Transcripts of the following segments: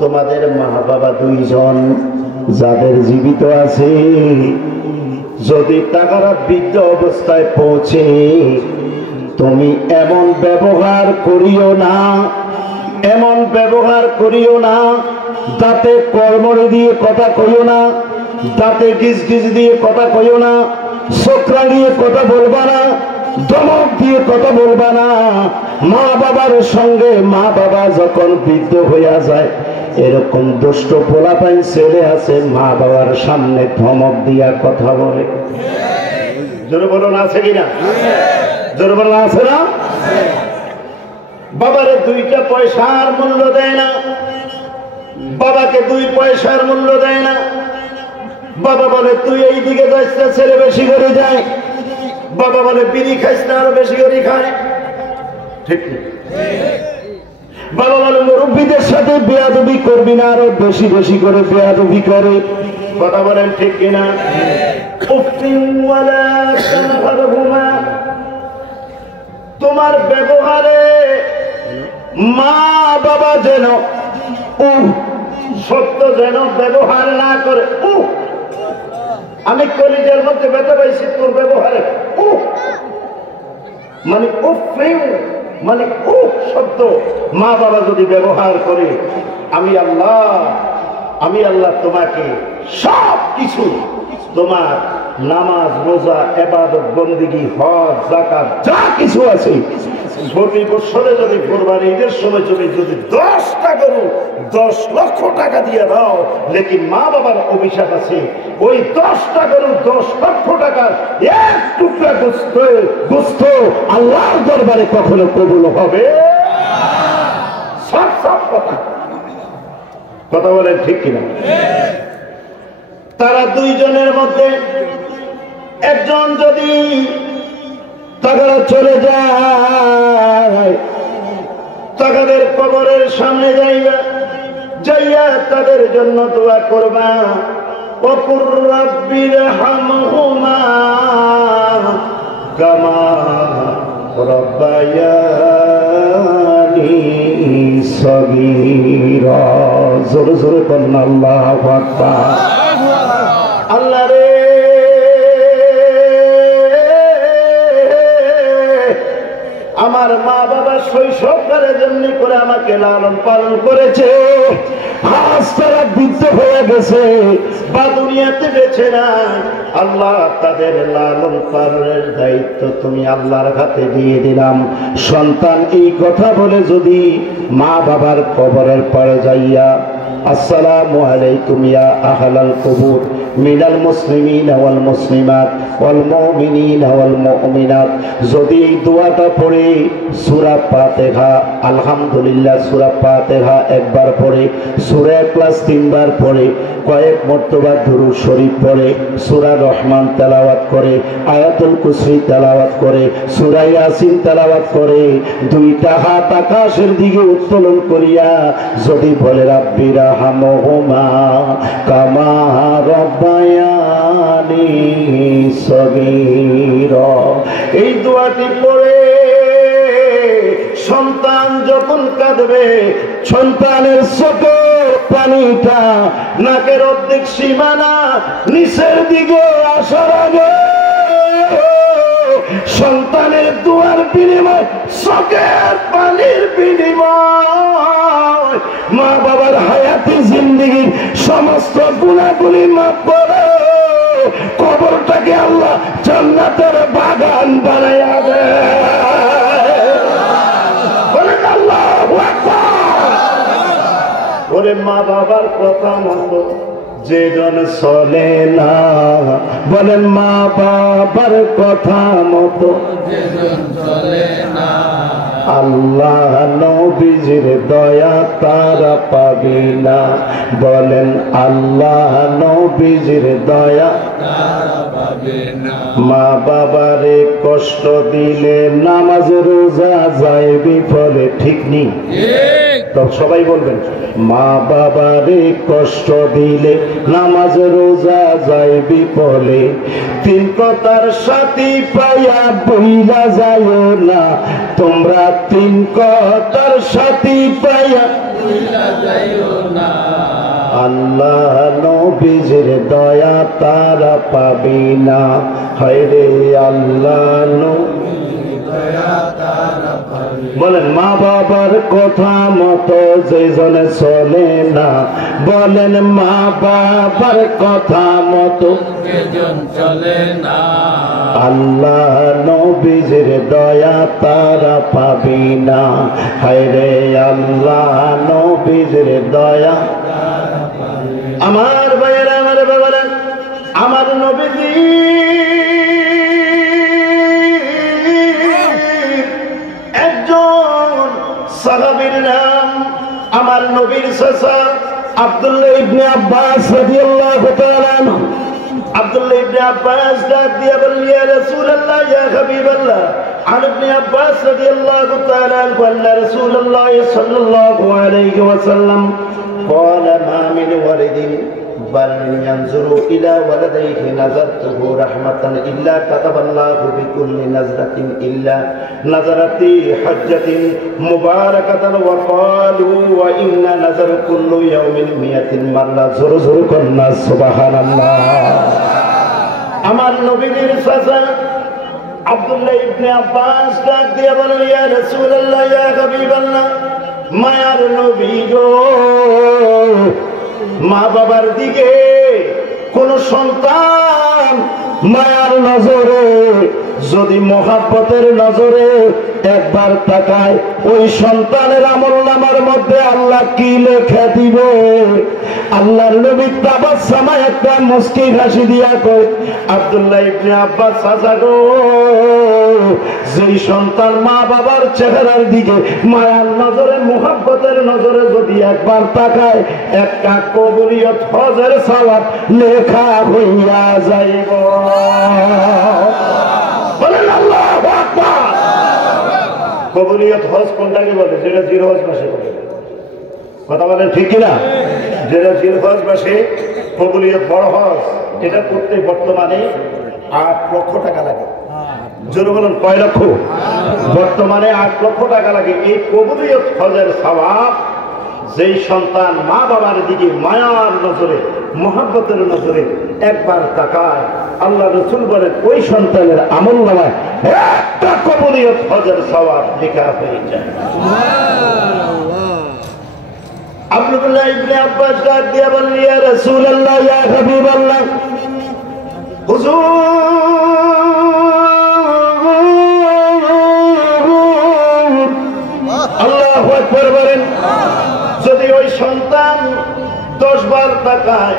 তোমাদের মা বাবা দুইজন যাদের জীবিত আছে, যদি তারা বৃদ্ধ অবস্থায় পৌঁছে, তুমি এমন ব্যবহার করিও না, এমন ব্যবহার করিও না, দাঁতে কর্মরে দিয়ে কথা কইও না, দাঁতে গিজ গিজ দিয়ে কথা কইও না, চোখরা দিয়ে কথা বলবা না, ধমক দিয়ে কথা বলবা না। মা বাবার সঙ্গে মা বাবা যখন বৃদ্ধ হইয়া যায়, এরকম দুষ্ট পোলাপাইন ছেলে আছে মা বাবার সামনে ধমক দিয়া কথা বলে। জোরে বলুন আছে কিনা? জোরে বলুন আছে না? বাবারে 2টা পয়সার মূল্য দেয় না, বাবাকে 2 পয়সার মূল্য দেয় না। বাবা বলে তুই এই দিকে যাস না, ছেলে বেশি করে যায়। বাবা বলে বিড়ি খাইস না, আরো বেশি করে খায়। ঠিক না? বাবা বলে মুরব্বীদের সাথে বেয়াদবি করবি না, আরো বেশি বেশি করে বেয়াদবি করে। কথা বলেন ঠিক কিনা? তোমার ব্যবহারে মা বাবা যেন সত্য যেন ব্যবহার না করে। আমি কলিজার মধ্যে ব্যথা পাইছি তোর ব্যবহারে। মানে মানে শব্দ মা বাবা যদি ব্যবহার করে, আমি আল্লাহ তোমাকে সব কিছু, তোমার নামাজ রোজা ইবাদত বন্দেগী হজ যাকাত যা কিছু আছে, প্রতি বছরে যদি কোরবানি ঈদের সময় তুমি যদি 10টা গরু 10 লক্ষ টাকা দিয়ে দাও, লেকিন মা বাবার অভিশাপ আছে, ওই 10টা গরু 10 লক্ষ টাকার এক টুকরা গোস্ত আল্লাহর দরবারে কখনো কবুল হবে? সব কথা বলেন ঠিক কিনা? তারা দুইজনের মধ্যে একজন যদি তারা চলে যায়, তাদের কবরের সামনে যাইয়া তাদের জন্য দোয়া করবা, ওকুর রাব্বির হামহুমা কামা রাব্বায়ানি সগীরা। জোরে জোরে বলেন আল্লাহু আকবার। আল্লাহ রে, আমার মা বাবা শৈশবকালে যেমনি করে আমাকে লালন পালন করেছে, আজ তারা বৃদ্ধ হয়ে গেছে বা দুনিয়াতে বেঁচে নাই। আল্লাহ তাদের লালন পালনের দায়িত্ব তুমি আল্লাহর হাতে দিয়ে দিলাম। সন্তান এই কথা বলে যদি মা বাবার কবরের পরে যাইয়া আসসালামু আলাইকুম ইয়া আহলাল কুবুর মিনাল মুসলিমিন ওয়াল মুসলিমাত ওয়াল মুমিনিন ওয়াল মুমিনাত, যদি এই দোয়াটা পড়ে সূরা ফাতিহা আলহামদুলিল্লাহ, সূরা ফাতিহা একবার পড়ে, সূরা ইখলাস 3 বার পড়ে, কয়েক মর্তবা দুরূদ শরীফ পড়ে, সূরা রহমান তেলাওয়াত করে, আয়াতুল কুরসি তেলাওয়াত করে, সূরা ইয়াসিন তেলাওয়াত করে, 2টা হাত আকাশের দিকে উত্তোলন করিয়া যদি বলে রাব্বির হামহুমা কামা রাব্বায়ানি সগীরা, এই দোয়াটি পড়ে সন্তান যখন কাঁদবে, সন্তানের চোখের পানিটা নাকের অর্ধেক সীমানা নিচের দিকে আসার আগে সন্তানের দোয়ার বিনিময়, চোখের পানির বিনিময় মা বাবার হায়াতি জিন্দেগীর সমস্ত গুনাহগুলি মাফ করে কবরটাকে আল্লাহ জান্নাতের বাগান বানাইয়া দেয়। বলেন আল্লাহু আকবার। ওরে মা বাবার কথা মতো যেজন চলে না, বলেন মা বাবার কথা মতো যেজন চলে না, আল্লাহ নবীজির দয়া তারা পাবে না। বলেন আল্লাহ নবীজির দয়া তারা পাবে না। মা বাবারে কষ্ট দিলে নামাজ রোজা যায় বিফলে, ঠিক নেই? তো সবাই বলবেন মা বাবারে কষ্ট দিলে নামাজ রোজা যায় বিফলে, 3 কথার সাথী পাইয়া বইলা যায় না তোমরা, 3 কথার সাথী পাইয়া আল্লাহ নবীজির দয়া তারা পাবি না, হায়রে আল্লাহ বলেন মা বাবার কথা মতো যেজনে চলে না, বলেন মা বাবার কথা মতো চলে না, আল্লাহ নবীজির দয়া তারা পাবি না, হায়রে আল্লাহ নবীজির দয়া। আমার ভাইয়েরা, আমার বাবারা, আমার নবীজি একজন সাহাবীর নাম, আমার নবীর চাচা আব্দুল্লাহ ইবনে আব্বাস রাদিয়াল্লাহু তাআলা আনহু। আব্দুল্লাহ ইবনে আব্বাস ডাক দিয়া বললেন, ইয়া রাসূলুল্লাহ, ইয়া হাবিবাল্লাহ। عن ابن عباس رضي الله تعالى عنه أن رسول الله صلى الله عليه وسلم قال ما من ولد بل ينظر إلى ولديه نظرته رحمة إلا كتب الله بكل نظرة إلا نظرة حجة مباركة وقالوا وإن نظر كل يوم 100 مرة زر زر كنا سبحان الله। আমার নবীর চাচা আব্দুল্লাহ ইবনে আব্বাস ডাক দিয়ে বলেন, ইয়া রাসূলুল্লাহ, ইয়া হাবিবাল্লাহ, মায়ার নবী গো, মা বাবার দিকে কোন সন্তান মায়ার নজরে যদি মহাব্বতের নজরে একবার তাকায়, ওই সন্তানের আমলনামার মধ্যে আল্লাহ কি লেখা দিবে? আল্লাহর নবী তাবাসসামা একটা মুস্কি হাসি দিয়া কয়, আব্দুল্লাহ ইবনে আব্বাস চাচা গো, যেই সন্তান মা বাবার চেহারার দিকে মায়ার নজরে মহাব্বতের নজরে যদি একবার তাকায়, একটা কবুলিয়ত হজের সওয়াব লেখা হইয়া যাইব। বলেন আল্লাহু আকবার। কবুলিয়ত হজ কোনটাকে বলে? যেটা জিলহজ মাসে করে, কথা বলেন ঠিক কিনা? যেটা জিলহজ মাসে কবুলিয়ত বড় হজ, এটা করতে বর্তমানে 8 লক্ষ টাকা লাগে। জোরে বলুন, কয় লক্ষ? বর্তমানে 8 লক্ষ টাকা লাগে। এই কবুলিয়ত হজের সওয়াব যেই সন্তান মা বাবার দিকে মায়ার নজরে মহব্বতের নজরে একবার তাকায়, আল্লাহ রাসূল বলেন ওই সন্তানের আমলনামায় একটা কবুলিয়ত হজের সওয়াব লেখা হয়ে যায়। আব্দুল্লাহ ইবনে আব্বাস ডাক দিয়ে বললেন, ইয়া রাসূলুল্লাহ, ইয়া হাবিবাল্লাহ, হুজুর আল্লাহু আকবার বলেন, যদি ওই সন্তান 10 বার তাকায়,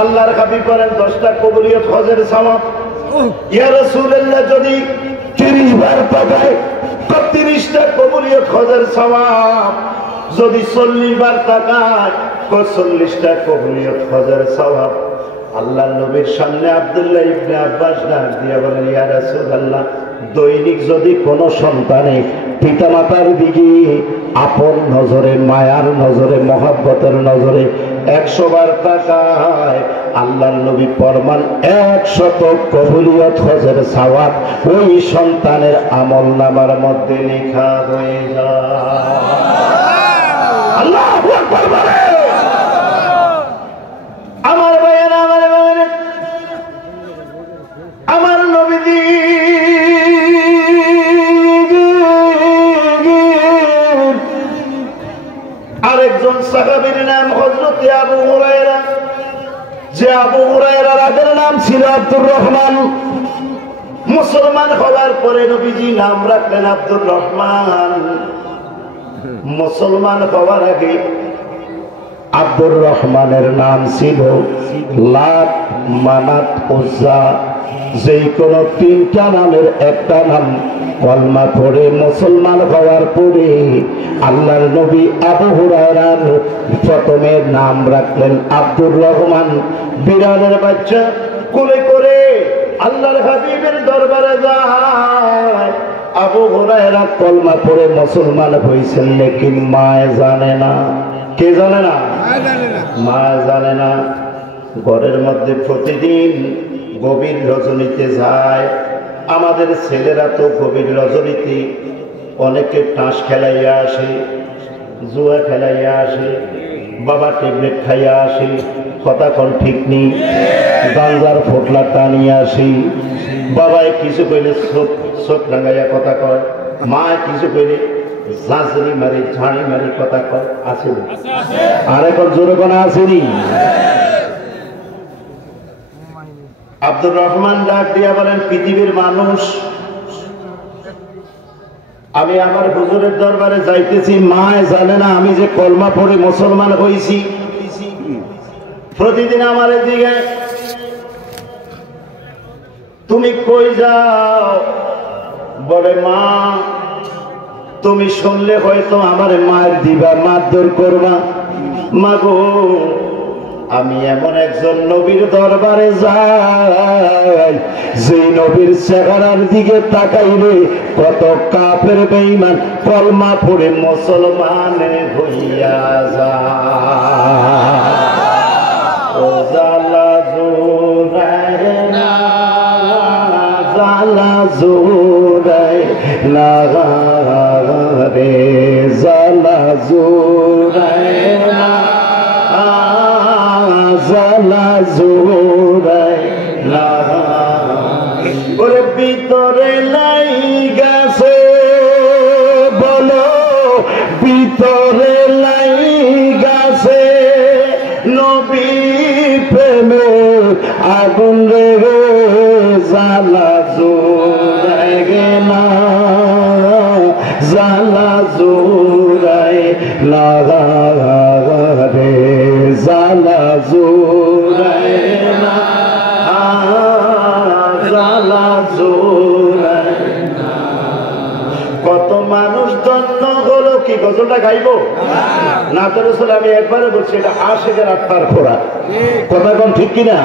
আল্লাহর হাবিব বলেন 10টা কবুলিয়ত হজের সওয়াব। ইয়া রাসূলুল্লাহ, যদি 30 বার তাকায়, 30টা কবুলিয়ত হজের সওয়াব। যদি 40 বার তাকায়, 40টা কবুলিয়ত হজের সওয়াব। আল্লাহর নবীর সামনে আব্দুল্লাহ ইবনে আব্বাস ডাক দিয়ে বলেন, ইয়া রাসূলুল্লাহ, দৈনিক যদি কোন সন্তানে পিতামাতার দিকে আপন নজরে মায়ার নজরে মহব্বতের নজরে 100 বার তাকায়, আল্লাহর নবী ফরমান 100 কবুলিয়ত হজের সওয়াব ওই সন্তানের আমলনামার মধ্যে লেখা হয়ে যায়। আল্লাহু আকবার বলে। আমার ভাইয়েরা, আমার ভাইয়েরা, আমার নবীজি আরেকজন সাহাবীর নাম হযরত আবু হুরায়রা, যে আবু হুরায়রার আগের নাম ছিল আব্দুর রহমান। মুসলমান হওয়ার পরে নবীজি নাম রাখলেন আব্দুর রহমান। মুসলমান হওয়ার আগে আব্দুর রহমানের নাম ছিল লাত, মানাত, উজ্জা। যেই কোনো 3টা নামের একটা নাম কলমা পড়ে মুসলমান হওয়ার পরে আল্লাহর নবী আবু হুরায়রার প্রথমে নাম রাখলেন আব্দুর রহমান। বিড়ালের বাচ্চা কোলে করে আল্লাহর হাবিবের দরবারে যায়। আবু হুরায়রা কলমা পড়ে মুসলমান হয়েছেন, লেকিন মা জানে না। কে জানে না? মা জানে না। ঘরের মধ্যে প্রতিদিন গভীর রজনীতে যায়। আমাদের ছেলেরা তো গভীর রজনীতে অনেকে টাস খেলাইয়া আসে। জুয়া খেলাইয়া আসে, বাবা ট্যাবলেট খাইয়া আসে, কথা কোন ঠিক নেই, গাঞ্জার ফোটলা টানিয়ে আসি, বাবায় কিছু কইলে চোখ রাঙাইয়া কথা কয়, মা কিছু কইলে ঝাঁঝরি মারি ঝাড়ি মারি কথা কয়, আছে আর এখন জোরে কোনা আসেনি। আব্দুর রহমান ডাক দিয়া বলেন, পৃথিবীর মানুষ, আমি আমার হুজুরের দরবারে যাইতেছি, মায় জানে না আমি যে কলমা পড়ে মুসলমান হয়েছি। প্রতিদিন আমার এদিকে, তুমি কই যাও? বলে মা তুমি শুনলে হয়তো আমার মায়ের দিবা, মারধর করবা। মা গো আমি এমন একজন নবীর দরবারে যাই, যে নবীর চেহারার দিকে তাকাইলে কত কাফের বেঈমান কলমা পড়ে মুসলমান হইয়া যায়। ও জালা জোরায় না, জালা জোরায় না রে, জালা জোরায় না, জালা জোরায় না। ওরে ভিতরে লাই গেছে, বলো ভিতরে লাই গেছে নবী প্রেমে আগুন রে, জালা জোরায় না, জালা জোরায় না রে, জালা জোরায় না, জালা জোরায় না। কত মানুষ ধন্য হলো। কি গজলটা গাইবো না? তো রসুল আমি একবারে বলছি, এটা আশিকের আত্মার খোরা, কথা কোন ঠিক কিনা?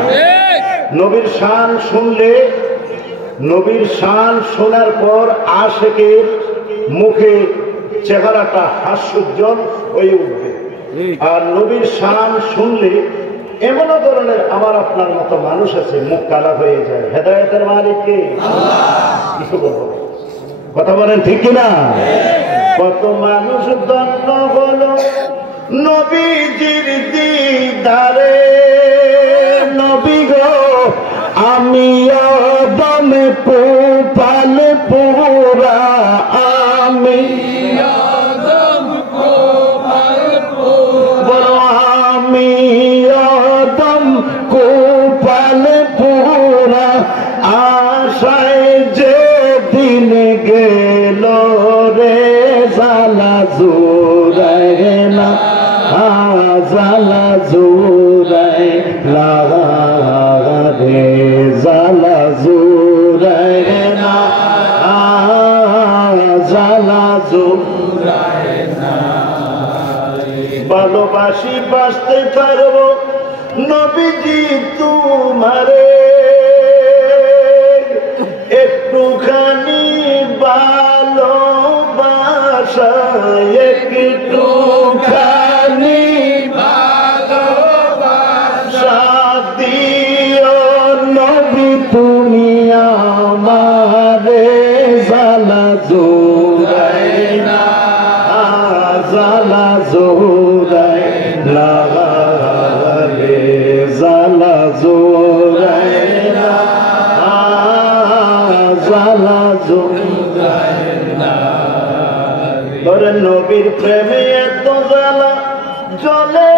নবীর শান শুনলে, নবীর শান শোনার পর আশিকের মুখে চেহারাটা হাস্যোজ্জ্বল হয়ে উঠবে। আর নবীর শান শুনলে এমন ধরনের আমার আপনার মতো মানুষ আছে, মুখ কালা হয়ে যায়। হেদায়েতের মালিক কে? কিছু বলবো, কথা বলেন ঠিক কিনা? কত মানুষ ধন্য হলো নবীজির দিদারে। নবী গো আমি দমে পোপাল পুরা, আমি বলো আমি দম কোপাল পুরা, আশায় যে দিন গেল রে, জালা জোরায় না, জালা জোরায় না রে, জালা জোরায় না, জালা জোরায় না। ভালোবাসি বাঁচতে পারবো নবীজি তোমারে, একটুখানি ভালোবাসা, একটুখানি ভালোবাসা দিও নবী তুমি আমারে, জালা জোরায় না, জালা জোরায় না রে, জালা জোরায় না, জালা জোরায় না। নবীর প্রেমে এত জালা জলে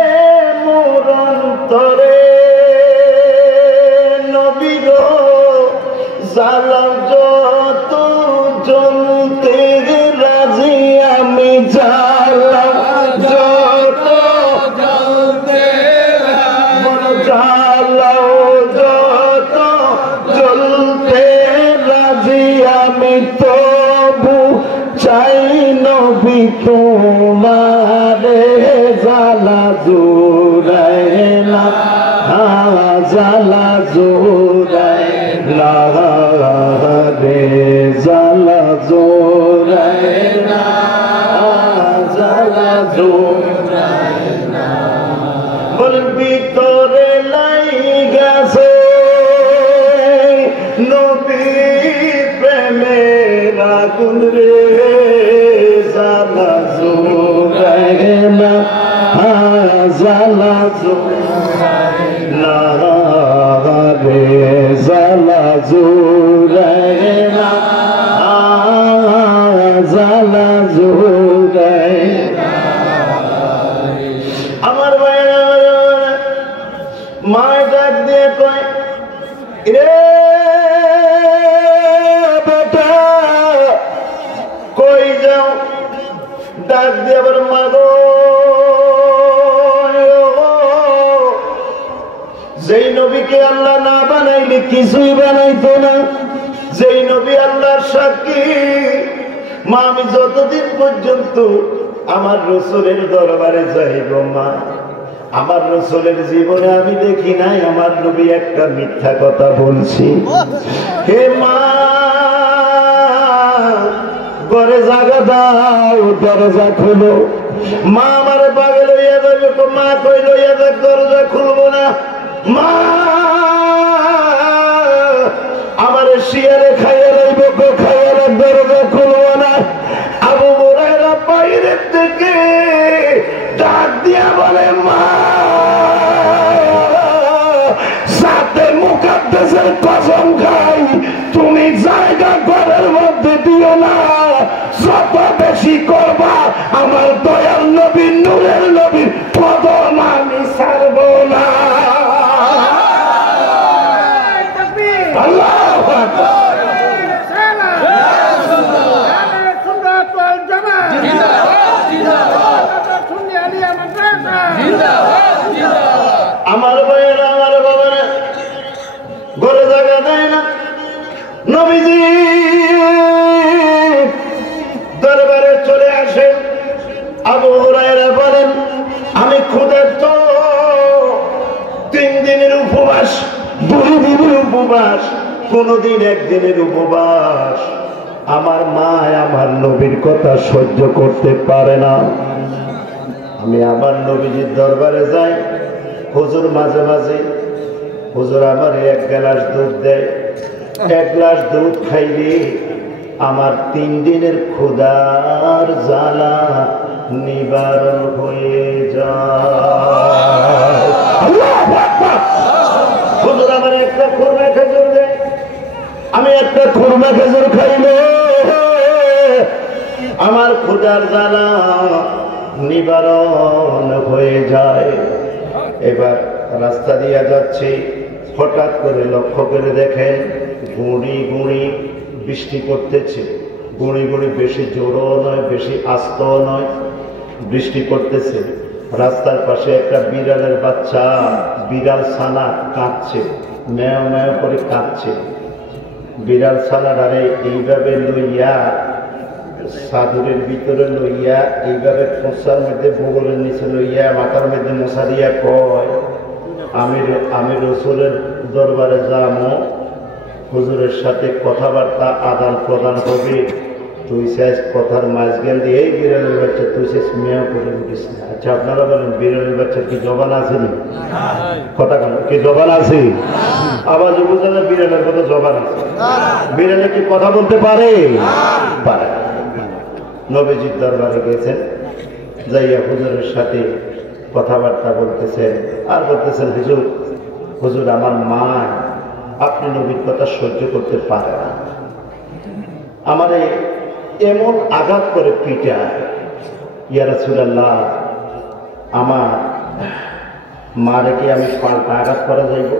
মোর অন্তরে, নবী গো জালা যত জ্বলতে রাজি, আমি জালা যত জ্বলতে, জালাও যত জ্বলতে রাজি, আমি তবু চাই নবী তোমারে, জালা জোরায় না, জালা জোরায় না রে, জালা জোরায় না, জালা জোরায় না। বল ভিতরে লাই গেছে নবী প্রেমের আগুন রে, জালা জোরায় না রে জালা জুড়াই না জালা জুড়াই আমার ভাইয়েরা মায় ডাক দিয়ে কয় রে বেটা কই যাও ডাক দিয়ে আবার মাগো যেই নবীকে আল্লাহ না বানাইলে কিছুই বানাইতো না যেই নবী আল্লাহর সাক্ষী মা আমি যতদিন পর্যন্ত আমার রাসূলের দরবারে যাইব মা আমার রাসূলের জীবনে আমি দেখি নাই আমার নবী একটা মিথ্যা কথা বলছি হে মা ঘরে জায়গা দাও দরজা খুলো মা আমার পাগল হইয়া যাইবে মা কই লইয়া যাক দরজা খুলবো না মা আমার শিয়ারে খাইয়া লইব খাইয়া দরজা খুলবো না আবু হুরায়রা বাইরের থেকে ডাক দিয়া বলে মা সাথে মুকাদ্দাসের কসম খাই তুমি জায়গা ঘরের মধ্যে দিও না যত বেশি করবা আমার দয়াল নবী নূরের নবীর কদম আমি ছাড়ব না আল্লাহু আকবার আমার ভাইয়েরা আমার বাবারা ঘরে জায়গা দেয় না নবীজি দরবারে চলে আসেন আবু হুরায়রা বলেন আমি ক্ষুধার্ত 3 দিনের উপবাস 2 দিনের উপবাস কোনদিন একদিনের উপবাস আমার মা আমার নবীর কথা সহ্য করতে পারে না আমি আমার নবীজির দরবারে যাই হুজুর মাঝে মাঝে হুজুর আমার 1 গ্লাস দুধ দেয় 1 গ্লাস দুধ খাইলে আমার 3 দিনের ক্ষুধার জ্বালা নিবারণ হয়ে যায় আল্লাহু আকবার হুজুর আমার একটা খুরমা খেজুর দেয় আমি একটা খুরমা খেজুর খাইলে আমার ক্ষুধার জ্বালা নিবারণ হয়ে যায় এবার রাস্তা দিয়ে যাচ্ছি হঠাৎ করে লক্ষ্য করে দেখেন গুঁড়ি গুঁড়ি বৃষ্টি করতেছে গুঁড়ি গুঁড়ি বেশি জোরও নয় বেশি আস্তও নয় বৃষ্টি করতেছে রাস্তার পাশে একটা বিড়ালের বাচ্চা বিড়াল ছানা কাঁদছে ম্যাও ম্যাও করে কাঁদছে বিড়াল ছানাটারে এইভাবে লইয়া সাধুরের ভিতরে লইয়া এইভাবে খোঁচার মধ্যে বগলের নিচে লইয়া মাথার মধ্যে মশা দিয়া কয় আমি রাসূলের দরবারে যাবো হুজুরের সাথে কথাবার্তা আদান প্রদান হবে তুই শেষ কথার মাঝখান দিয়ে এই বিড়ালের বাচ্চা তুই শেষ মেয়া করে উঠিস না আচ্ছা আপনারা বলেন বিড়ালের বাচ্চা কি জবান আছে নি কথা কেন কি জবান আছে আবার বুঝা যায় বিড়ালের কথা জবান আছে বিড়ালে কি কথা বলতে পারে পারে নবীজির দরবারে গেছেন যাইয়া হুজুরের সাথে কথাবার্তা বলতেছেন আর বলতেছেন হুজুর আমার মা আপনি নবীর কথা সহ্য করতে পারে না আমারে এমন আঘাত করে পিটায় ইয়া রাসূলুল্লাহ আমার মারে কি আমি পাল্টা আঘাত করা যাইব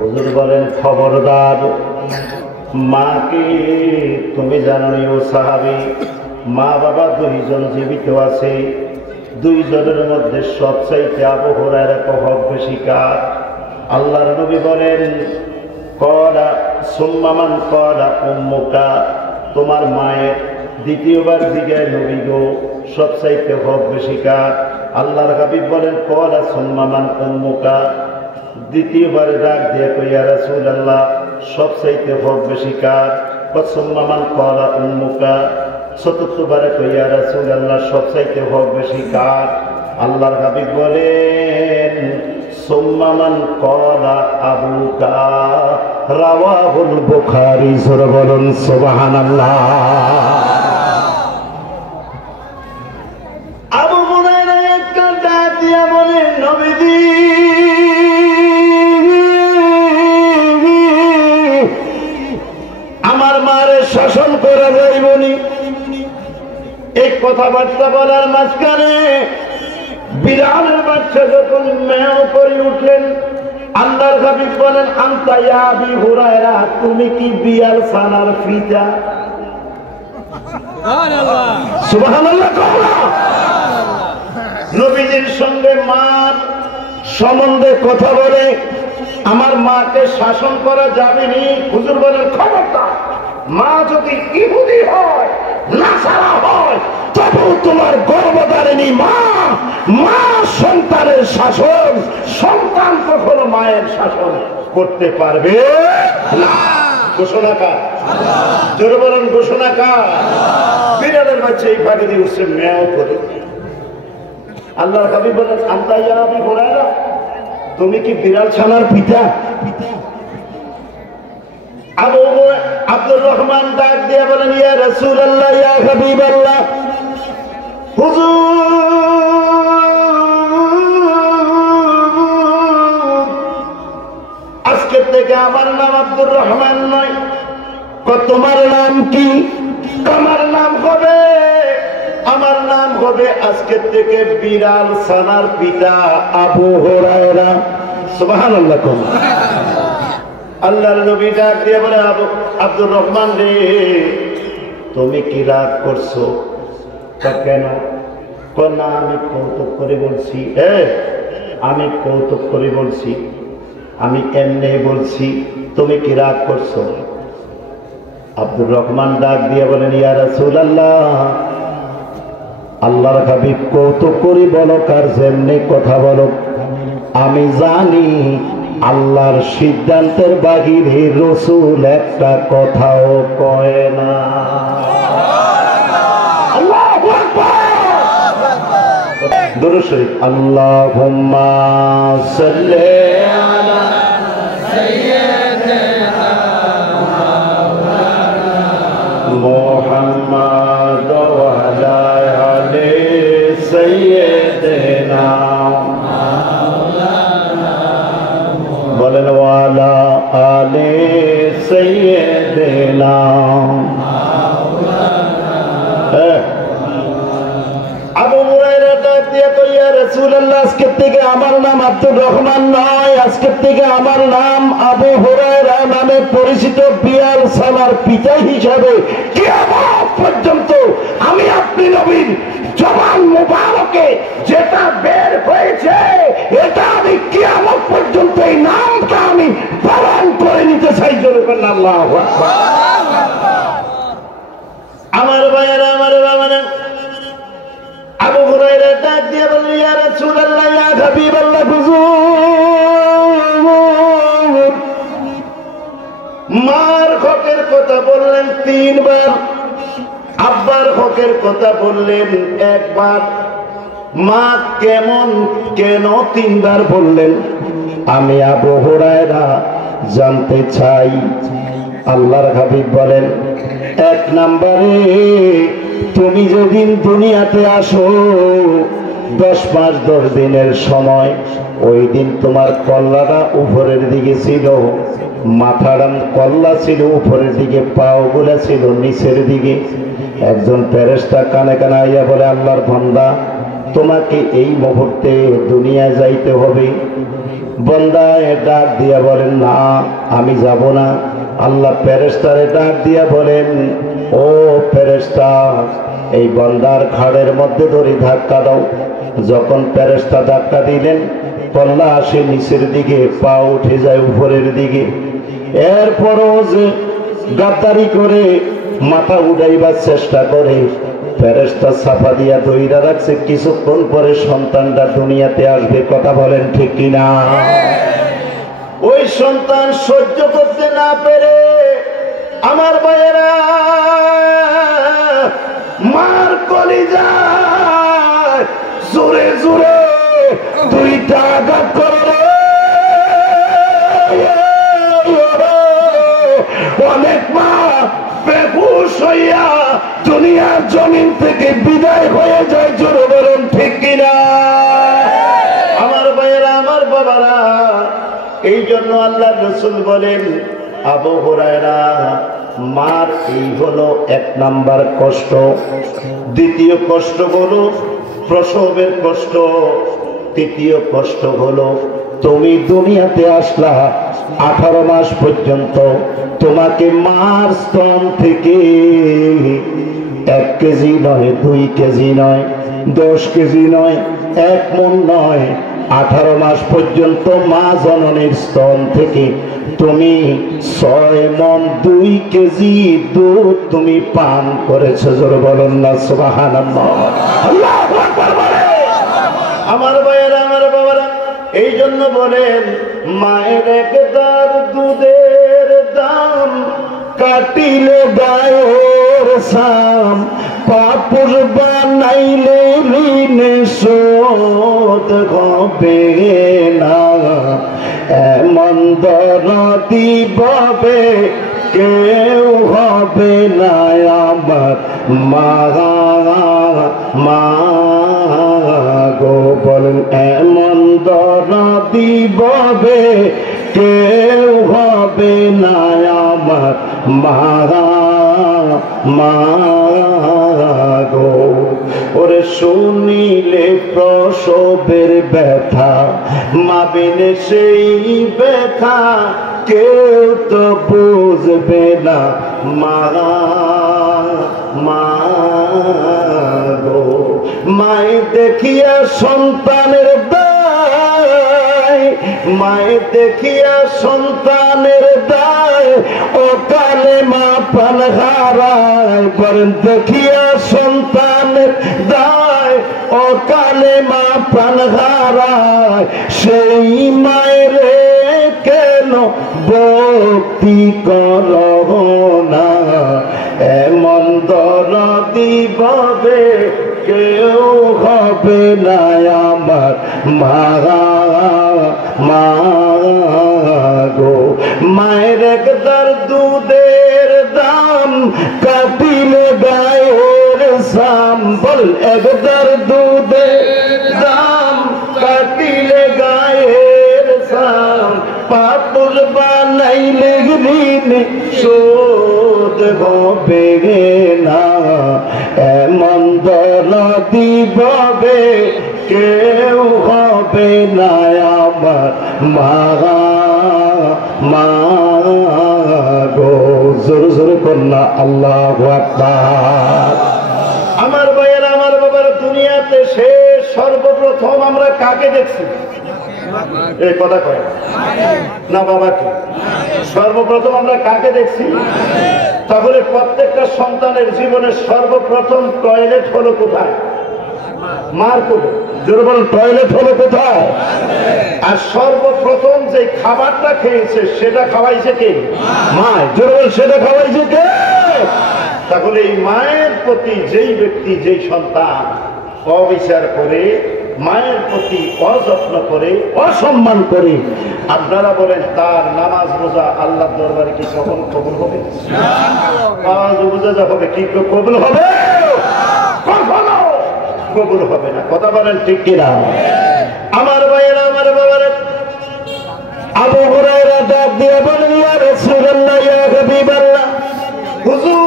হুজুর বলেন খবরদার মাকে তুমি জানো ও সাহাবী মা বাবা 2 জন জীবিত আছে 2 জনের মধ্যে সবচাইতে আবু হুরায়রা হক বেশি কার আল্লাহর নবী বলেন কলা সুম্মামান কলা উম্মুকা তোমার মায়ের দ্বিতীয়বার জিজ্ঞাসা নবী গো সবচাইতে হক বেশি কার আল্লাহর হাবিব বলেন কলা সুম্মামান উম্মুকা দ্বিতীয়বার ডাক দিয়ে কই ইয়া রাসূলুল্লাহ সবচাইতে হক বেশি কার সুম্মামান কলা উম্মুকা চতুর্থবারে কই ইয়া রাসূলুল্লাহ সবচাইতে হক বেশি কার আল্লাহর হাবিব বলেন সুম্মামান কলা আবুকা রাওয়াহুল বুখারী সূরা বলুন সুবহানাল্লাহ আবু হুরায়রা একটা ডাক দিয়া বলেন নবীজি করা যাইবনি। এই কথাবার্তা বলার মাঝখানে বিড়ালের বাচ্চা যখন মেও করে উঠলেন, আল্লাহর হাবিব বলেন, আনতা ইয়া আবি হুরায়রা, তুমি কি বিড়াল ছানার পিতা? সুবহানাল্লাহ, সুবহানাল্লাহ। নবীজির সঙ্গে মার সম্বন্ধে কথা বলে, আমার মাকে শাসন করা যাবেনি। হুজুর বলেন, খবরদার, মা যদি ইহুদি হয়, নাসারা হয়, তবু তোমার গর্ভধারিণী মা, মা সন্তানের শাসন, সন্তান কখনো মায়ের শাসন করতে পারবে না। ঘোষণা কার? জোরে বলেন, ঘোষণা কার? বিড়ালের বাচ্চা এই ফাঁকে দিয়ে উঠছে মেয়াও করে। আল্লাহর হাবিব বলেন, আনতা ইয়া আবি হুরায়রা, তুমি কি বিড়াল ছানার পিতা? আব্দুর রহমান ডাক দিয়ে বলেন, ইয়া রাসূলুল্লাহ, ইয়া হাবিবাল্লাহ, হুজুর, আজকের থেকে আমার নাম আব্দুর রহমান নয়। তোমার নাম কি? আমার নাম হবে, আমার নাম হবে আজকের থেকে বিড়াল ছানার পিতা আবু হুরায়রা। সুবহানাল্লাহ। আল্লাহর নবী ডাক দিয়ে বলে, আব্দুর রহমান রে, তুমি কি রাগ করছো? কেন? না, আমি কৌতুক করে বলছি। আমি কৌতুক করে বলছি, আমি এমনি বলছি, তুমি কি রাগ করছো? আব্দুর রহমান ডাক দিয়ে বলেন, ইয়া রাসূলুল্লাহ, আল্লাহর হাবিব কৌতুক করি বলো কার যেমনি কথা বলো, আমি জানি আল্লাহর সিদ্ধান্তের বাহিরে রাসূল একটা কথাও কয় না। আল্লাহু আকবার। দুরূদ শরীফ। আল্লাহুম্মা সাল্লি আলা সাইয়্যিদিনা মুহাম্মাদ ওয়া আলা আলি সাইয়্যিদিনা, বলেন, ওয়ালা আলে সাইয়্যিদিনা। আবু হুরায়রা ডাক দিয়ে কই, ইয়া রাসূলুল্লাহ, আজকের থেকে আমার নাম আব্দুর রহমান নয়, আজকের থেকে আমার নাম আবু হুরায়রা নামে পরিচিত। বিড়াল ছানার পিতা হিসাবে কিয়ামত পর্যন্ত আমি আপনি নবীর জবান মুবারকে যেটা বের হয়েছে, এটা আমি কিয়ামত পর্যন্ত এই নামটা আমি পালন করে নিতে চাই। জোরে বলেন আল্লাহু আকবার। আমার ভাইয়েরা, আমার বাবারা, আবু হুরায়রা ডাক দিয়ে বললেন, ইয়া রাসূলুল্লাহ, ইয়া হাবিবাল্লাহ, হুজুর, মার হকের কথা বললেন 3 বার, আব্বার হকের কথা বললেন 1 বার, মা কেমন কেন 3 বার বললেন? আমি আবু হুরায়রা জানতে চাই। আল্লাহর হাবিব বলেন, 1 নম্বরে, তুমি যেদিন দুনিয়াতে আসো 10 মাস 10 দিনের সময়, ওই দিন তোমার কল্লাটা উপরের দিকে ছিল, মাথার কল্লা ছিল উপরের দিকে, পাও গুলা ছিল নিচের দিকে। একজন ফেরেশতা কানে কানে আইয়া বলে, আল্লাহর বান্দা, তোমাকে এই মুহূর্তে দুনিয়ায় যাইতে হবে। বান্দায় ডাক দিয়া বলেন, না, আমি যাব না। আল্লাহ ফেরেশতারে ডাক দিয়া বলেন, ও ফেরেশতা, এই বান্দার ঘাড়ের মধ্যে ধরে ধাক্কা দাও। যখন ফেরেশতা ধাক্কা দিলেন, কল্লা আসে নিচের দিকে, পা উঠে যায় উপরের দিকে। এরপরও যে গাদ্দারি করে মাথা উঠাইবার চেষ্টা করে, ফেরেশতা চাপা দিয়া ধইরা রাখছে। কিছুক্ষণ পরে সন্তানটা দুনিয়াতে আসবে। কথা বলেন ঠিক কিনা? ওই সন্তান সহ্য করতে না পেরে আমার ভাইয়েরা মার কলিজায় জোরে জোরে 2টা আঘাত করে। অনেক মা বেহুশ হইয়া দুনিয়ার জমিন থেকে বিদায় হয়ে যায়। জোরে বলেন ঠিক কিনা? আমার ভাইয়েরা, আমার বাবারা, এই জন্য আল্লাহর রাসূল বলেন, আবু হুরায়রা, মার এই হলো 1 নাম্বার কষ্ট। দ্বিতীয় কষ্ট হলো প্রসবের কষ্ট। তৃতীয় কষ্ট হলো তুমি দুনিয়াতে আসলা 18 মাস পর্যন্ত তোমাকে মার স্তন থেকে 1 কেজি নয়, 2 কেজি নয়, 10 কেজি নয়, 1 মণ নয়, 18 মাস পর্যন্ত মা জননীর স্তন থেকে তুমি 6 মণ 2 কেজি দুধ তুমি পান করেছো। জোরে বলেন না সুবহানাল্লাহ। আল্লাহু আকবার বলে। আমার ভাইয়েরা, আমার বাবারা, এই জন্য বলেন মায়ের একদার দুধের দাম কাটিলে গায়ের সাম, পাপুর বানাইলে ঋণ শোধ হবে না। এমন দরদি ভাবে কেউ হবে না আমার মা। মা গো বলেন এমন দরদি ভাবে কেউ হবে না আমার মা। মা গো ওরে শুনিলে প্রসবের ব্যথা, মা বিনে সেই ব্যথা কেউ তো বুঝবে না মা। মা গো মায়ে দেখিয়া সন্তানের দায়, মায়ে দেখিয়া সন্তানের দায় ও কালে মা প্রাণ হারায়। বলেন দেখিয়া সন্তানের দায় ও কালে মা প্রাণ হারায়। সেই মায়ের কেন ভক্তি করো না? এমন দরদি ভাবে কেউ হবে না আমার মা। মা গো মায়ের একদার দুধের দাম কাটিলে গায়ের সাম। বল একদার দুধের দাম কাটিলে গায়ের সাম, পাপুর বানাইলে ঋণ শোধ হবে না। এমন দরদি ভাবে কেউ হবে না আমার মা। মা গো জোর জোর কন্যা আল্লাহু আকবার। আমার ভাইয়েরা, আমার বাবার, দুনিয়াতে শেষ সর্বপ্রথম আমরা কাকে দেখছি? এই কথা কয় না বাবাকে? সর্বপ্রথম আমরা কাকে দেখছি? তাহলে প্রত্যেকটা সন্তানের জীবনের সর্বপ্রথম টয়লেট হলো কোথায়? মার কোলে। জোরে বলেন টয়লেট হলো কোথায়? আর সর্বপ্রথম যে খাবারটা খেয়েছে সেটা খাওয়াইছে কে? মা। জোরে বলেন সেটা খাওয়াইছে কে? তাহলে এই মায়ের প্রতি যেই ব্যক্তি, যেই সন্তান অবিচার করে, মায়ের প্রতি অযত্ন করে, অসম্মান করে, আপনারা বলেন তার নামাজ রোজা আল্লাহর দরবারে কি কখন কবুল হবে? নামাজ রোজা হবে কি কবুল হবে? কখনো কবুল হবে না। কথা বলেন ঠিক কিনা? আমার ভাইয়েরা, আমার বাবারা, আবু হুরায়রা ডাক দিয়ে বলেন ইয়া রাসূলুল্লাহ, ইয়া হাবিবাল্লাহ, হুজুর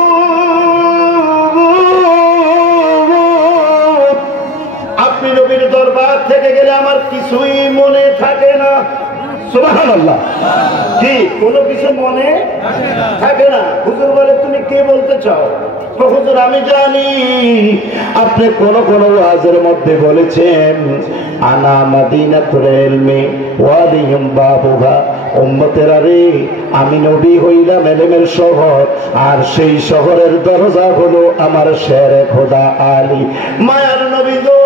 আপনি নবীর দরবার থেকে গেলে আমার কিছুই মনে থাকে না। সুবহানাল্লাহ। কি কোনো কিছু মনে থাকে না? হুজুর বলে তুমি কে বলতে চাও? হুজুর আমি জানি আপনি কোন কোন ওয়াজের মধ্যে বলেছেন আনা মাদিনাতুল ইলমি ওয়াদিহুম বাবুহা, উম্মতেরা রে আমি নবী হইলাম ইলমের শহর, আর সেই শহরের দরজা হলো আমার শেরে খোদা আলী। মায়ার নবী গো,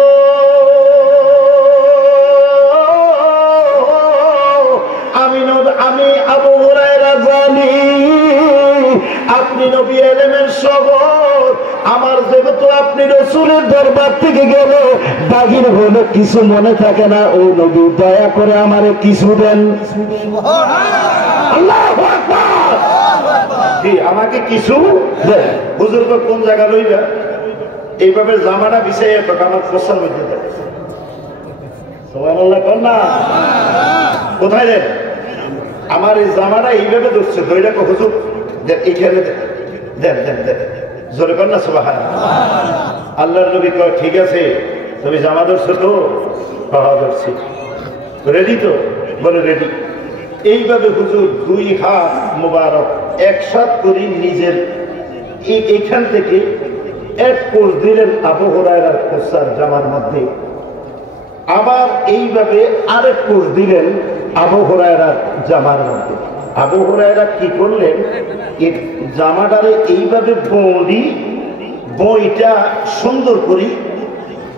আমি আবু হুরায়রা জানি আপনি নবী ইলমের শহর। আমার যেহেতু আপনি রাসূলের দরবার থেকে গেলে বাগির হলে কিছু মনে থাকে না, ও নবী দয়া করে আমারে কিছু দেন। আল্লাহু আকবার। কি আমাকে কিছু দেন? হুজুর কোন জায়গা লইবা? এইভাবে জামাটা বিছাইয়া তো আমার প্রশ্ন মধ্যে দেয়। সুবহানাল্লাহ কোন না? কোথায় দেন? আমার এই জামাটা এইভাবে ধরছে, ধরে হুজুর এইখানে দেন দেন দেন, জোরে কর না সুবহানাল্লাহ। আল্লাহর নবী কয় ঠিক আছে, তুমি জামা ধরছো তো? ধরছি। রেডি তো? বলে রেডি। এইভাবে হুজুর দুই হাত মোবারক একসাথ করে নিজের এইখান থেকে এক কোষ দিলেন আবু হুরায়রার কোসার জামার মধ্যে, আবার এইভাবে আরেক কোষ দিলেন আবু হুরায়রার জামার মধ্যে। আবু হুরায়রা কি করলেন, এই জামাটারে এইভাবে বইটা সুন্দর করি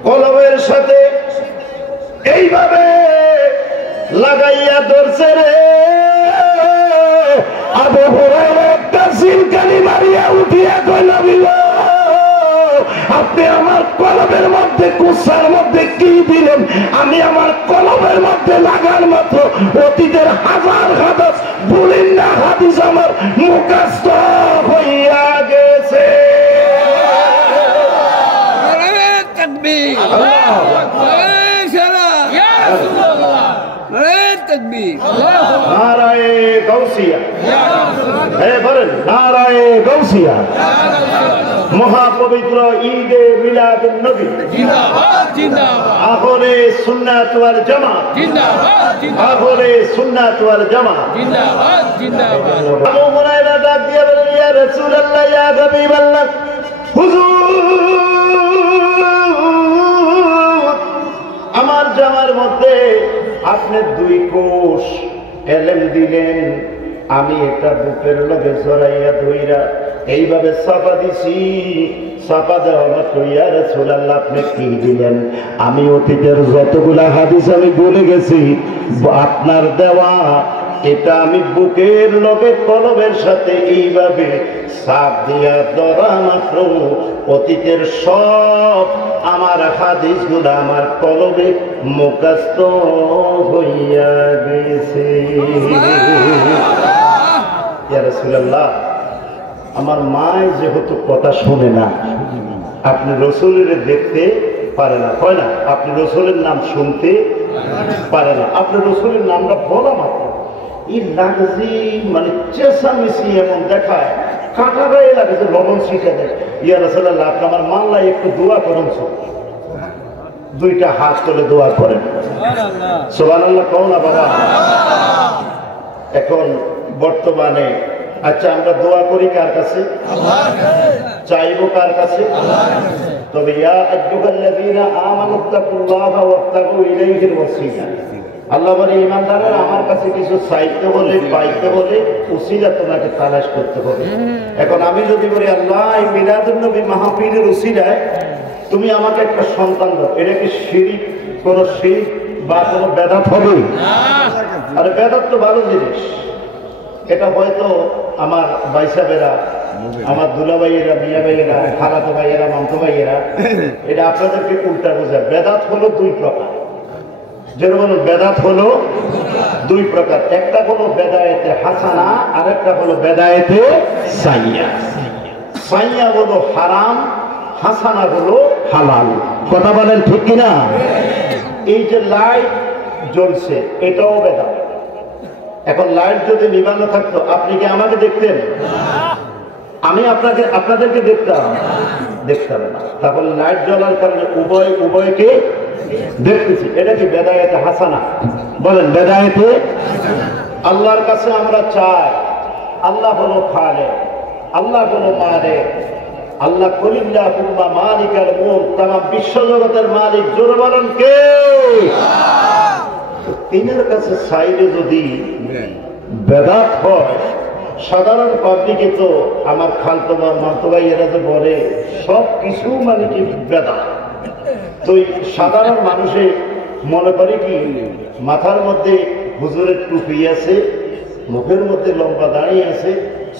কলমের সাথে এইভাবে লাগাইয়া ধরছে রে। আবু হুরায়রা একটা সিলকানি মারিয়া উঠিয়া কইল, আপনি আমার কলমের মধ্যে কুসার মধ্যে কি দিলেন? আমি আমার কলমের মধ্যে লাগার মতো অতীতের হাজার হাজার বলেন না হাদিস আমার মুখস্থ হইয়া গেছে। নারায়ে গাউসিয়া, বলেন নারায়ে গাউসিয়া। মহাপবিত্র ঈদে মিলাদুন নবী জিন্দাবাদ জিন্দাবাদ, আহলে সুন্নাত ওয়াল জামাত জিন্দাবাদ জিন্দাবাদ, আহলে সুন্নাত ওয়াল জামাত জিন্দাবাদ জিন্দাবাদ। আবু হুরায়রা ডাক দিয়ে বলেন, ইয়া রাসূলুল্লাহ, ইয়া হাবিবাল্লাহ, হুজুর আমার জামার মধ্যে আপনি দুই কোষ এলেম দিলেন, আমি এটা বুকের লগে জড়াইয়া ধইরা এইভাবে চাপা দিছি। চাপা দেওয়া মাত্র ইয়া রাসূলুল্লাহ আপনি কি দিলেন? আমি অতীতের যতগুলা হাদিস আমি বলে গেছি, আপনার দেওয়া এটা আমি বুকের লগে কলমের সাথে এইভাবে চাপ দিয়া ধরা মাত্র অতীতের সব আমার হাদিসগুলো আমার কলমে মুখস্থ হইয়া গেছে। ইয়া রাসূলুল্লাহ, আমার মায় যেহেতু কথা শোনে না, আপনি রসুলের দেখতে পারে না, হয় না? আপনি রসুলের নাম শুনতে পারে না, আপনি রসুলের নামটা বলা মাত্র এই লাগছে মানে চেঁচামেচি এমন দেখায়, কাটা গায়ে লাগছে লবণ ছিটে দেয়। ইয়া রাসূলুল্লাহ, আপনি আমার মাল্লা একটু দোয়া করেন, দুইটা হাত তুলে দোয়া করেন। সুবহানাল্লাহ কও না বাবা। এখন বর্তমানে আচ্ছা আমরা দোয়া করি কার কাছে? চাইবো কার কাছে? তবে ইয়া আইয়ুহাল্লাযীনা আমানুত্তাকুল্লাহা ওয়াবতাগু ইলাইহিল ওয়াসিলা, আল্লাহ বলে ঈমানদাররা আমার কাছে কিছু চাইতে হলে পাইতে হলে উসিলা তোমাকে তালাশ করতে হবে। এখন আমি যদি বলি আল্লাহ এই মিলাদুন নবী মাহফিলের উসিলায় তুমি আমাকে একটা সন্তান দাও, এটা কি শিরক? কোন শিরক বা কোন বেদাত হবে? আরে বেদাত তো ভালো জিনিস, এটা হয়তো আমার ভাইসাবেরা, আমার দুলা ভাইয়েরা, মিয়া ভাইয়েরা, খালাতো ভাইয়েরা, মামতো ভাইয়েরা এটা আপনাদেরকে উল্টা বোঝায়। বেদাত হলো দুই প্রকার, যেমন বেদাত হলো দুই প্রকার, একটা হলো বেদায়েতে হাসানা, আরেকটা হলো বেদায়েতে সাইয়্যা। সাইয়্যা হলো হারাম, হাসানা হলো হালাল। কথা বলেন ঠিক কিনা? এই যে লাইট জ্বলছে এটাও বেদাত। এখন লাইট যদি নিভানো থাকতো আপনি কি আমাকে দেখতেন? আমি আপনাদেরকে দেখতাম না। তাহলে লাইট জ্বলার কারণে উভয়কে দেখতেছি, এটা কি বেদায়েতে হাসানা? বলেন বেদায়েতে। আল্লাহর কাছে আমরা চাই, আল্লাহ হলো খালেক, আল্লাহ হলো মালিক, আল্লাহ কুলিল্লাহুম্মা মালিকাল মুলক, তামাম বিশ্বজগতের মালিক। জোরে বলেন কে? তিনের কাছে চাইলে যদি বেদাত হয়, সাধারণ পাবলিকে তো আমার খালতো মামতো ভাই এরা যে বলে সব কিছু মানে কি বেদাত, তো সাধারণ মানুষে মনে করে কি মাথার মধ্যে হুজুরের টুপি আছে, মুখের মধ্যে লম্বা দাঁড়িয়ে আছে,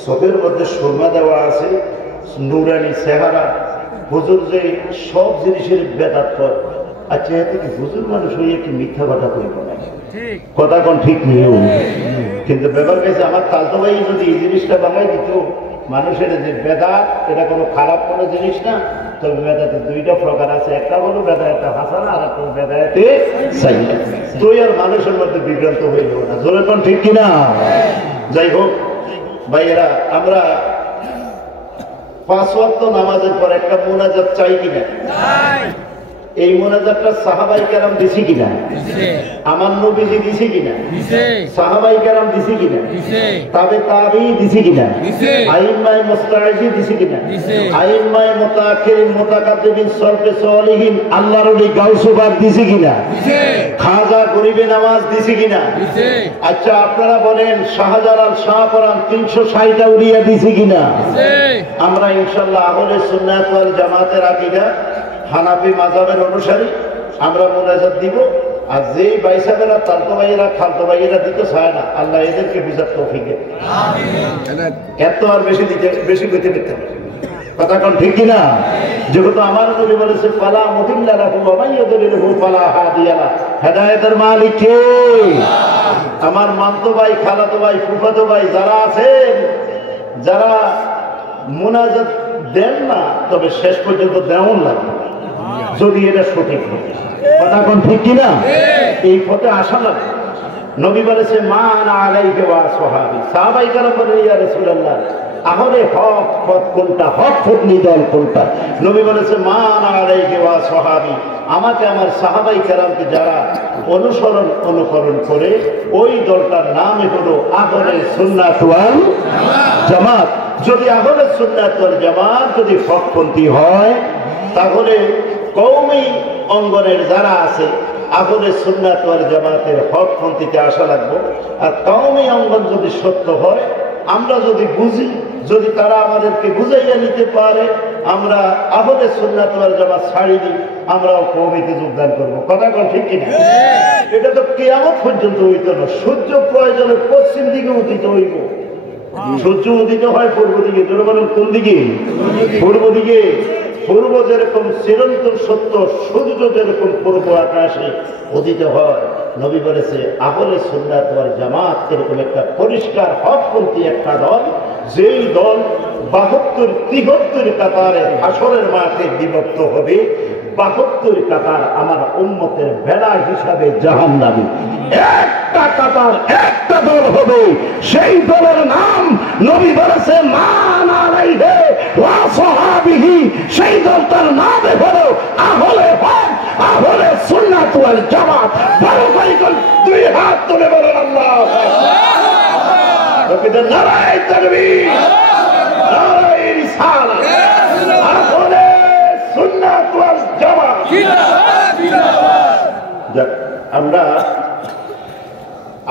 চোখের মধ্যে সুরমা দেওয়া আছে, নুরানি চেহারা, হুজুর যে সব জিনিসের বেদাত হয়। আচ্ছা এতে কি হুজুর মানুষ হইয়া কি মিথ্যা কথা কইব না? কথা কোন ঠিক নিও, কিন্তু ব্যাপার কাছে আমার তালতো ভাই যদি এই জিনিসটা বাঙাই দিত মানুষের যে বেদাত, এটা কোনো খারাপ কোনো জিনিস না। তবে বেদাতে দুইটা প্রকার আছে, একটা হলো বেদায়েতে হাসানা, আর একটা বেদায়েতে সাইয়্যা। দুই আর মানুষের মধ্যে বিভ্রান্ত হয়ে যাবে না। জোরে কোন ঠিক কিনা? যাই হোক ভাইয়েরা, আমরা 5 ওয়াক্ত নামাজের পর একটা মুনাজাত চাই কিনা? এই মোনাজাতটা সাহাবাই কেরাম দিছি কিনা? আমার নবীজি দিছি কিনা? সাহাবাই কেরাম দিছি কিনা? তবে তাবেঈ দিছি কিনা? আইম্মায়ে মুস্তাহিদি দিছি কিনা? আইম্মায়ে মুতাআখিরিন মুতাকাদ্দিমিন সলফে সালিহিন আল্লাহর ওলি গাউসুবাগ দিছি কিনা? খাজা গরিবে নামাজ দিছি কিনা? আচ্ছা আপনারা বলেন শাহজালাল শাহপরান 360টা উড়িয়া দিছি কিনা? আমরা ইনশাআল্লাহ আহলে সুন্নাত ওয়াল জামাতের আকীদা হানাফি মাযহাবের অনুসারী, আমরা মুনাজাত দিব। আর যেই বাইসাবেরা তালতো ভাইয়েরা খালতো ভাইয়েরা দিতে চায় না, আল্লাহ এদেরকে বুঝার তৌফিক দেন। এত আর বেশি কইতে পারতে কথা কোন ঠিক কিনা? যেহেতু আমার নবী বলেছে ফালা মুদিল্লা লাহু ওয়া মান ইউদ্লিলহু ফালা হাদিয়া লাহু, হেদায়েতের মালিক কে? আমার মামতো ভাই, খালাতো ভাই, ফুফাতো ভাই যারা আছেন, যারা মুনাজাত দেন না, তবে শেষ পর্যন্ত দেওয়ান লাগবে যদি এটা সঠিক হয়। কথা কোন ঠিক কিনা? এই পথে আসা লাগবে। নবী বলেছে মা আনা আলাইহি ওয়া আসহাবি, সাহাবায়ে কেরাম বলেন ইয়া রাসূলুল্লাহ আহলে হক পথ কোনটা, হক পথনি দল কোনটা? নবী বলেছে মা আনা আলাইহি ওয়া আসহাবি, আমাকে আমার সাহাবায়ে কেরামকে যারা অনুকরণ করে ওই দলটার নামই হলো আহলে সুন্নাত ওয়াল জামাত। যদি আহলে সুন্নাত ওয়াল জামাত যদি হকপন্থী হয়, তাহলে কওমি অঙ্গনের যারা আছে আহলে সুন্নাত ওয়াল জামাতের হকপন্থীতে আসা লাগবে। আর কওমি অঙ্গন যদি সত্য হয়, আমরা যদি বুঝি, যদি তারা আমাদেরকে বুঝাইয়া নিতে পারে, আমরা আহলে সুন্নাত ওয়াল জামাত ছাড়ি দিই, আমরাও কওমিতে যোগদান করবো। কথা কোন ঠিক কিনা? এটা তো কিয়ামত পর্যন্ত হইতো না। সূর্য প্রয়োজনে পশ্চিম দিকে উদিত হইব। সূর্য উদিত হয় পূর্ব দিকে, তোর বলেন কোন দিকে? পূর্ব দিকে। পূর্ব যেরকম চিরন্তন সত্য, সূর্য যেরকম পূর্ব আকাশে উদিত হয়, নবী বলেছে আহলে সুন্নাত ওয়াল জামাত এরকম একটা পরিষ্কার হকপন্থী একটা দল, যেই দল 72-73 কাতারে হাসরের মাঠে বিভক্ত হবে। 72 কাতার আমার উম্মতের বেলা হিসাবে জাহান্নামী। একটা কাতার, একটা দল হবে, সেই দলের নাম নবী বলেছে মান আলাইহি ওয়া সাহাবিহি, সেই দলটার নাম হলো আহলে হক, আহলে সুন্নাত ওয়াল জামাত। বড় ভাইগণ দুই হাত তুলে বলেন আল্লাহু আকবার। নারায়ে তাকবীর, নারায়ে রিসালাত, আহলে সুন্নাত ওয়াল জামাত। আমরা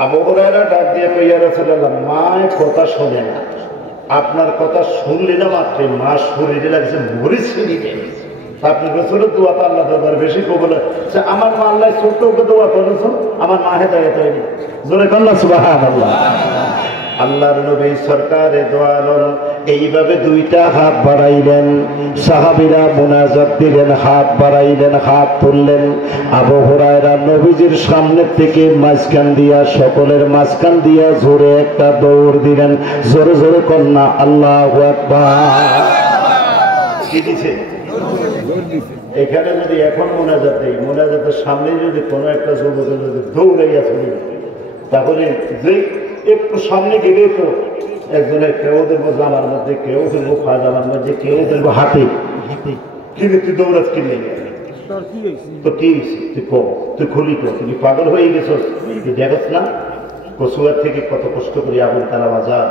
আবু হুরায়রা ডাক দিয়ে কইয়া রাসূলুল্লাহ মায়ের কথা শোনে না, আপনার কথা শুনলি না মাত্র মা শরীরে লাগছে মরিচ ছিঁড়ে। আপনি রসুলের দোয়াটা আল্লাহ দরবার বেশি কবুল হয়। আমার মা আল্লাহ ছোট্ট ওকে দোয়া করেছেন, আমার মা হেদায়েত হয়নি। জোরে আল্লাহ সুবহানাল্লাহ। আল্লাহর নবী সরকারে দোয়া আলম এইভাবে দুইটা হাত বাড়াইলেন, সাহাবীরা মুনাজাত দিলেন, হাত বাড়াইলেন, হাত তুললেন। আবু হুরায়রা নবীজির সামনে থেকে মাঝখান দিয়া, সকলের মাঝখান দিয়া জোরে একটা দৌড় দিলেন। জোরে জোরে কন্যা আল্লাহু আকবার। কি দিছে? এখানে যদি এখন মোনাজাত দেই, মোনাজাতের সামনে যদি কোনো একটা যুবক যদি দৌড়াইয়া চলে, তাহলে যে একটু সামনে গেলে তো একজনের কেউ দেখবো জামার মধ্যে, কেউ দেখবো পাজামার মধ্যে, কেউ দেখবো হাতে। কিন্তু তুই দৌড়াস কিনে তো কি তুই খুলি তো, তুমি পাগল হয়ে গেছ, তুই দেখছ না কচুয়ার থেকে কত কষ্ট করি আবুল কালাম আজাদ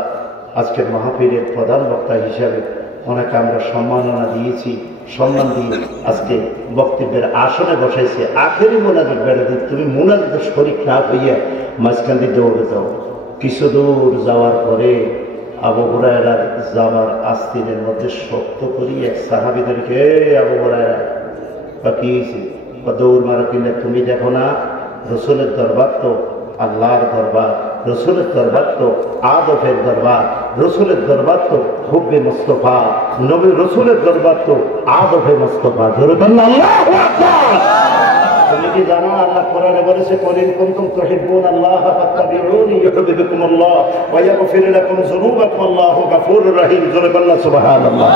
আজকের মাহফিলের প্রধান বক্তা হিসাবে ওনাকে আমরা সম্মাননা দিয়েছি। সম্মান দিয়ে আজকে বক্তব্যের আসনে বসাইছে। আখেরি মোনাজাত বেড়ে দিই, তুমি মোনাজাত শরীক না হইয়া মাঝখান দিয়ে দৌড়ে যাও। কিছু দূর যাওয়ার পরে আবু হুরায়রার জামার আস্তিনের মধ্যে শক্ত করিয়া সাহাবীদেরকে আবু হুরায়রা কি হয়েছে দৌড় মারা কিনা, তুমি দেখো না রসুলের দরবার তো আল্লাহর দরবার, রসুলের দরবার তো আদফের দরবার, রসুলের দরবার তো হুব্বে মুস্তাফা, নবী রসুলের দরবার তো আদফে মুস্তাফা। আল্লাহু আকবার। তুমি কি জানো আল্লাহ কোরআনে বলেছে কুলিন কুনতুম তুহিব্বুনাল্লাহ ফাত্তাবিউনি ইউহিব্বুকুমুল্লাহ ওয়া ইয়াগফির লাকুম যুনুবাকুম আল্লাহু গফুরুর রহিম। জোরে বলুন সুবহানাল্লাহ।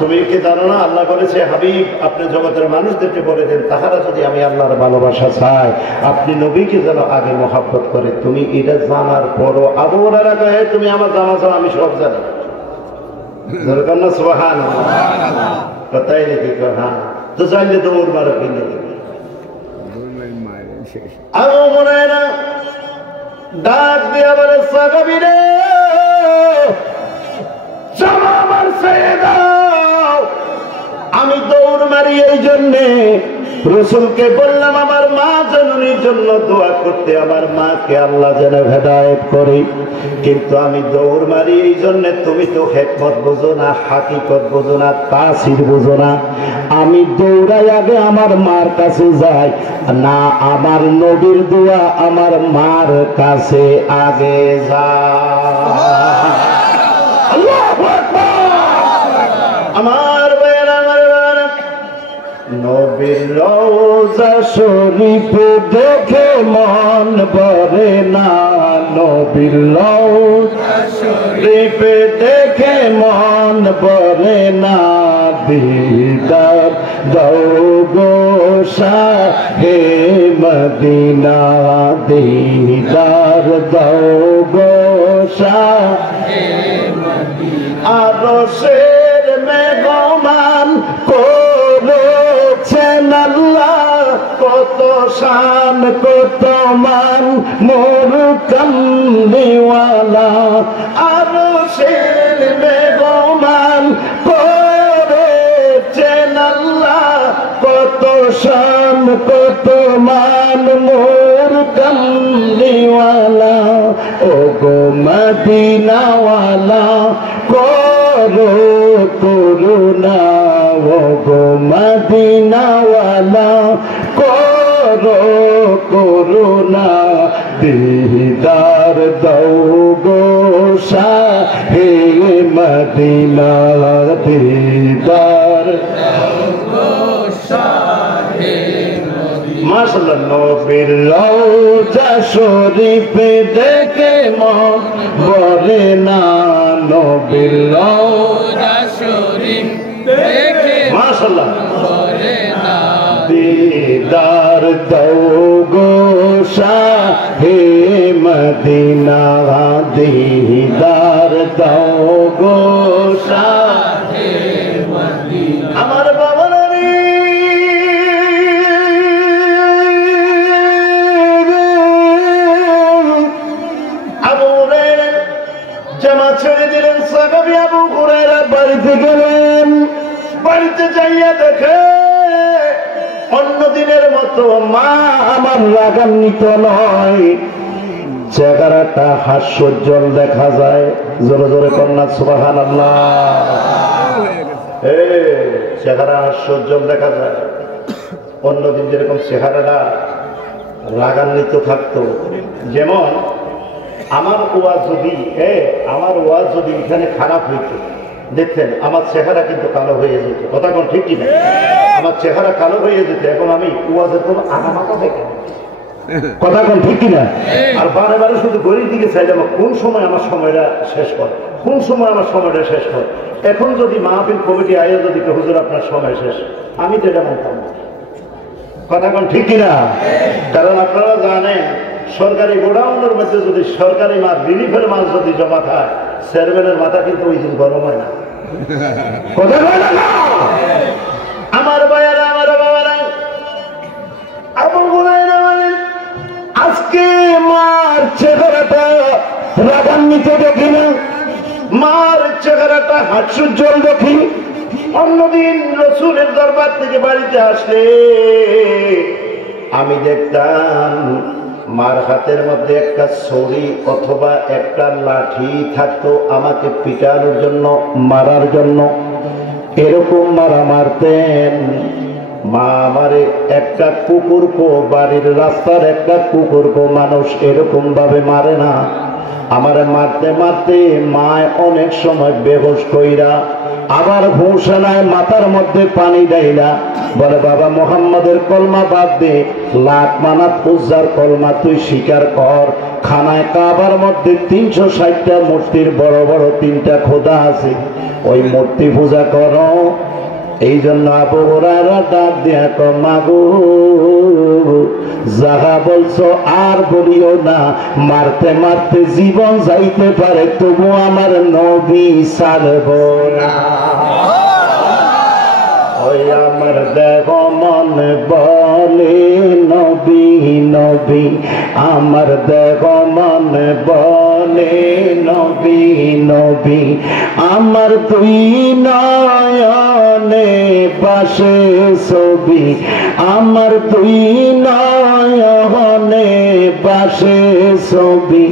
তুমি কি জানো না আল্লাহ বলেছে হাবিব আপনি জগতের মানুষদেরকে বলে দেন তাহারা যদি আমি আল্লাহর ভালোবাসা চাই, আপনি নবীকে যেন আগে মহব্বত করে। তুমি এটা জানার পরও আবু হুরায়রা কহে তুমি আমার জানা জানো, আমি সব জানি। দরকার না সুবহানাল্লাহ কথাই নাকি হ্যাঁ তো চাইলে তো ওর মারা কিনে আরো মনে হয় না ডাক দিয়ে বলে সাহাবী রে জামা আমার ছেড়ে দাও আমি দৌড় মারি এই জন্যে রসুলকে বললাম আমার মা জননীর জন্য দোয়া করতে আমার মাকে আল্লাহ যেন হেদায়েত করে কিন্তু আমি দৌড় মারি এই জন্য তুমি তো হিকমত বোঝো না হাকিকত বোঝো না তাসির বোঝো না আমি দৌড়াই আগে আমার মার কাছে যাই না আমার নবীর দোয়া আমার মার কাছে আগে যায় আল্লাহু আকবার আমার নবীর রওজা শরীফ দেখে মন ভরে না নবীর রওজা শরীফ দেখে মন ভরে না দিদার দাও গো শাহে মদিনা দিদার দাও গো শাহে মদিনা আরশের মেহমান আল্লাহ কত শান কত মান মোর কামলিওয়ালা আরশের মেহমান করেছেন আল্লাহ কত শান কত মান মোর কামলিওয়ালা ও গো মদিনাওয়ালা করো করুণা ও গো মদিনাওয়ালা করো করুণা দিদার দাও গো শাহে মদিনা দিদার দাও গো শাহে মদিনা মাশাআল্লাহ নবীর রওজা শরীফ দেখে মন ভরে না নবীর রওজা শরীফ দেখে মাশাআল্লাহ ভরে না দিদার দাও গো শাহে মদিনা দিদার দাও গো শাহে মদিনা আমার বাবা রে আবু হুরায়রা জামাত ছেড়ে দিলেন সাহাবী আবু হুরায়রা বাড়িতে গেলেন বাড়িতে যাইয়া দেখে অন্য দিনের মতো মা আমার রাগান্বিত নয় চেহারাটা হাস্যোজ্জ্বল দেখা যায় জোরে জোরে কন্যা সুবহানাল্লাহ চেহারা হাস্যোজ্জ্বল দেখা যায় অন্যদিন যেরকম চেহারাটা রাগান্বিত থাকতো যেমন আমার ওয়াজ যদি এখানে খারাপ হইতো দেখতেন আমার চেহারা কিন্তু কালো হয়ে যেত কথা কোন ঠিক কিনা আমার চেহারা কালো হয়ে যেত এখন আমি ওয়াজের কোনো আগামাতা দেখি কথা কোন ঠিক কিনা আর বারে বারে শুধু গরিব দিকে চাইলে কোন সময় আমার সময়টা শেষ করে কোন সময় আমার সময়টা শেষ হয় এখন যদি মাহফিল কমিটি আয়া যদি হুজুর আপনার সময় শেষ আমি তো এটা মানতাম না কথা কোন ঠিক কিনা কারণ আপনারা জানেন সরকারি গোডাউনের মধ্যে যদি সরকারি মাল রিলিফের মাল যদি জমা থাকে চেয়ারম্যানের মাথা কিন্তু ওই দিন গরম হয় না কথা বলে না আমার ভাইয়েরা আমার বাবারা আবু হুরায়রা বলেন আজকে মার চেহারাটা রাগান্বিত দেখি না মার চেহারাটা হাস্যোজ্জ্বল দেখি অন্যদিন রাসূলের দরবার থেকে বাড়িতে আসলে আমি দেখতাম মার হাতের মধ্যে একটা ছড়ি অথবা একটা লাঠি থাকতো আমাকে পিটানোর জন্য মারার জন্য এরকম মারা মারতেন মা আমারে একটা কুকুরকে বাড়ির রাস্তার একটা কুকুরকে মানুষ এরকম ভাবে মারে না আমারে মারতে মারতে মায় অনেক সময় বেহুশ কইরা আবার হুঁশানায় মাথার মধ্যে পানি দেয়না বলে বাবা মুহাম্মাদের কলমা বাদ দে লাত মানাত উজ্জার কলমা তুই স্বীকার কর খানায় কাবার মধ্যে 360টা মূর্তির বড় বড় 3টা খোদা আছে ওই মূর্তি পূজা করো এই জন্য আবু হুরায়রা ডাক দিয়া কো মাগো যাহা বলছো আর বলিও না, মারতে মারতে জীবন যাইতে পারে তবু আমার নবী ছাড়ব না। ওই আমার দেহ মন বলে নবী নবী, আমার দেহ মন বলে নবী নবী, আমার দুই নয়নে বাসে ছবি, আমার দুই নয়নে বাসে ছবি,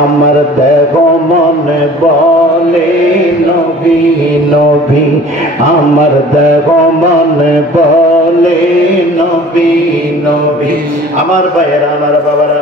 আমার দেহ মন বলে নবী নবী, আমার দেহ মন বলে নবী নবী। আমার ভাইয়েরা, আমার বাবারা,